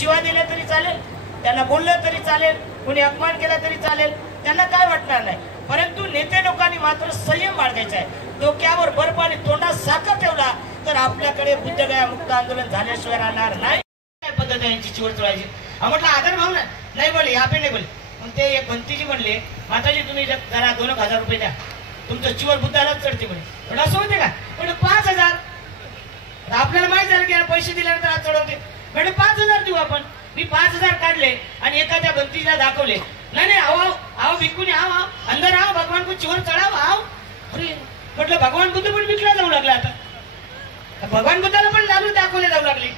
शिवा दिल्या तरी चालेल, त्यांना बोललं तरी चालेल, कोणी अपमान केला तरी चालेल, त्यांना काय वाटणार नाही. परंतु नेते लोकांनी मात्र संयम बाळगायचा आहे. डोक्यावर बर्फ आणि तोंडात साखर ठेवला तर आपल्याकडे बुद्धगया मुक्त आंदोलन झाल्याशिवाय राहणार नाही. काय पद्धत आहे यांची चिवर चोळायची. म्हटलं आदर भाव नाही बोले, यापे नाही बोले. मग ते एक भंतीजी म्हणले, माताजी तुम्ही जरा 2,000 रुपये द्या, तुमचं चिवर बुद्धालाच चढते म्हणे. पण असं होते का? म्हणजे 5,000. आपल्याला माहिती झालं की पैसे दिल्यानंतर आज चढवते. म्हणजे 5,000 देऊ आपण. मी 5,000 काढले आणि एखाद्या भंतीजीला दाखवले. नाही आओ आओ भिक्खूनी आओ आओ अंदर आओ, भगवान को चिवर चढाव आओ. अरे म्हटलं भगवान बुद्ध पण विकला जाऊ लागला. आता भगवान बुद्धाला पण लालू दाखवले जाऊ लागले.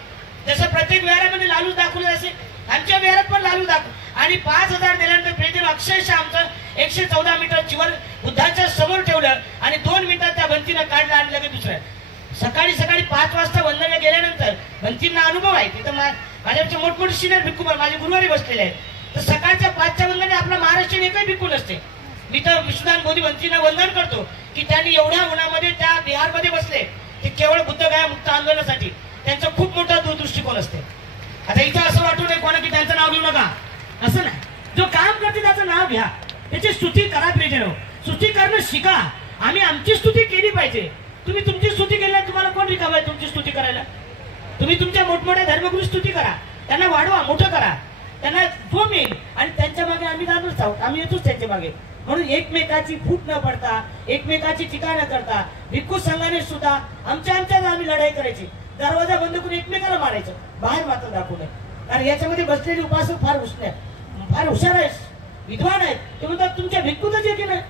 जसं प्रत्येक विहारामध्ये लालू दाखवले असे आमच्या विहारात पण लालू दाखव. आणि 5,000 दिल्यानंतर प्रेतीनं अक्षरशः आमचं 114 मीटर चिवर बुद्धाच्या समोर ठेवलं आणि 2 मिनिटात त्या भंतीनं काढलं आणि लगेच दुसऱ्या सकाळी 5 वाजता वंदनला गेल्यानंतर भंतींना अनुभव आहे. तिथं माझ्यापेक्षा मोठमोठे सिनियर भिक्खू माझे गुरुवारी बसलेले आहेत. तर सकाळच्या 5च्या वंदने आपला महाराष्ट्रीयन एकही भिक्खू नसते. मी तर विश्वनाथ मोदी भंतींना वंदन करतो की त्यांनी एवढ्या उन्हामध्ये त्या बिहारमध्ये बसले ते केवळ बुद्धगया मुक्त आंदोलनासाठी. त्यांचं खूप मोठा दूरदृष्टिकोन असते. आता इथं असं वाटू नये कोणा की त्यांचं नाव घेऊ नका, असं नाही. जो काम करते त्याचं नाव घ्या, त्याची स्तुती करा. प्रियजनो, स्तुती करणं शिका. आम्ही आमची स्तुती केली पाहिजे. तुम्ही तुमची स्तुती केली, तुम्हाला कोण रिकाम आहे तुमची स्तुती करायला? तुम्ही तुमच्या मोठमोठ्या धर्मगुरू स्तुती करा, त्यांना वाढवा, मोठं करा, त्यांना जो मिळेल. आणि त्यांच्या मागे आम्ही जाणूच आहोत, आम्ही येतोच त्यांच्या मागे. म्हणून एकमेकाची फूट न पडता, एकमेकाची टीका न करता भिक्खू संघाने सुद्धा आमच्यात आम्ही लढाई करायची. दरवाजा बंद करून एकमेकाला मारायचं, बाहेर मात्र दाखवू नये. कारण याच्यामध्ये बसलेले उपासक फार हुशार आहेत, विद्वान आहेत. ते म्हणतात तुमच्या भिक्खूतच आहे की नाही,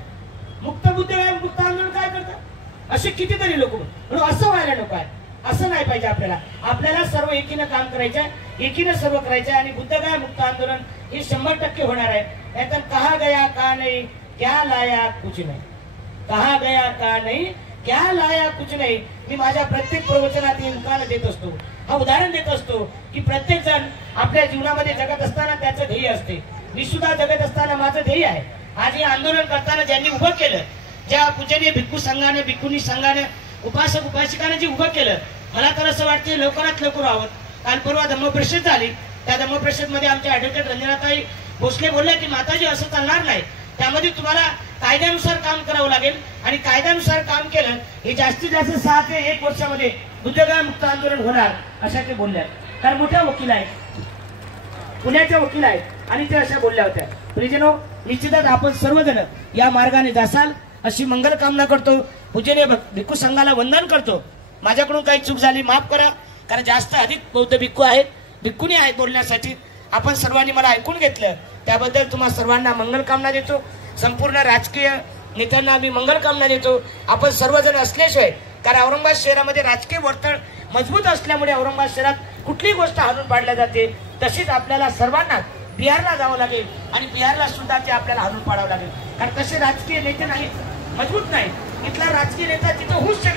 मुक्त बुद्धगया मुक्त आंदोलन काय करतात असे कितीतरी लोक. म्हणून असं व्हायला नको आहे. असं नाही पाहिजे. आपल्याला सर्व एकीनं काम करायचं, एकीनं सर्व करायचं. आणि बुद्धगया मुक्त आंदोलन हे 100% होणार आहे. नाहीतर कहा गया का नाही, क्या लाया कुछ नाही. कहा गया का नाही, क्या लाया कुछ नाही. मी माझ्या प्रत्येक प्रवचनात उदाहरण देत असतो. हा उदाहरण देत असतो की प्रत्येक जण आपल्या जीवनामध्ये जगत असताना त्याचं ध्येय असते. मी सुद्धा जगत असताना माझं ध्येय आहे. आज हे आंदोलन करताना ज्यांनी उभं केलं, ज्या पूजनीय भिक्खू संघाने, भिक्खुनी संघाने, उपासक उपासिकाने जे उभं केलं, मला तर असं वाटतं लवकरात लवकर व्हावं. काल परवा धम्मपरिषद झाली. त्या धम्मपरिषद मध्ये आमच्या ऍडव्होकेट रंजनाताई भोसले बोलले की माताजी असं चालणार नाही, त्यामध्ये तुम्हाला कायद्यानुसार काम करावं लागेल. आणि कायद्यानुसार काम केलं हे जास्तीत जास्त 6 ते 1 वर्षामध्ये बुद्धगया मुक्त आंदोलन होणार अशा ते बोलल्या. कारण मोठ्या वकील आहेत, पुण्याच्या वकील आहेत आणि ते अशा बोलल्या होत्या. प्रियजनो, निश्चितच आपण सर्वजण या मार्गाने जासाल अशी मंगल कामना करतो. पूजनीय भिक्खू संघाला वंदन करतो. माझ्याकडून काही चूक झाली माफ करा, कारण जास्त अधिक बौद्ध भिक्खू आहेत, भिक्खुनी आहेत बोलण्यासाठी. आपण सर्वांनी मला ऐकून घेतलं त्याबद्दल तुम्हा सर्वांना मंगल कामना देतो. संपूर्ण राजकीय नेत्यांना आम्ही मंगल कामना देतो. आपण सर्वजण असल्याशिवाय, कारण औरंगाबाद शहरामध्ये राजकीय वर्तुळ मजबूत असल्यामुळे औरंगाबाद शहरात कुठलीही गोष्ट हाणून पाडल्या जाते. तशीच आपल्याला सर्वांना बिहारला जावं लागेल आणि बिहारला सुद्धा ते आपल्याला हाणून पाडावं लागेल. कारण तसे राजकीय नेते नाहीत, मजबूत नाही. इथला राजकीय नेता तिथं होऊच शकत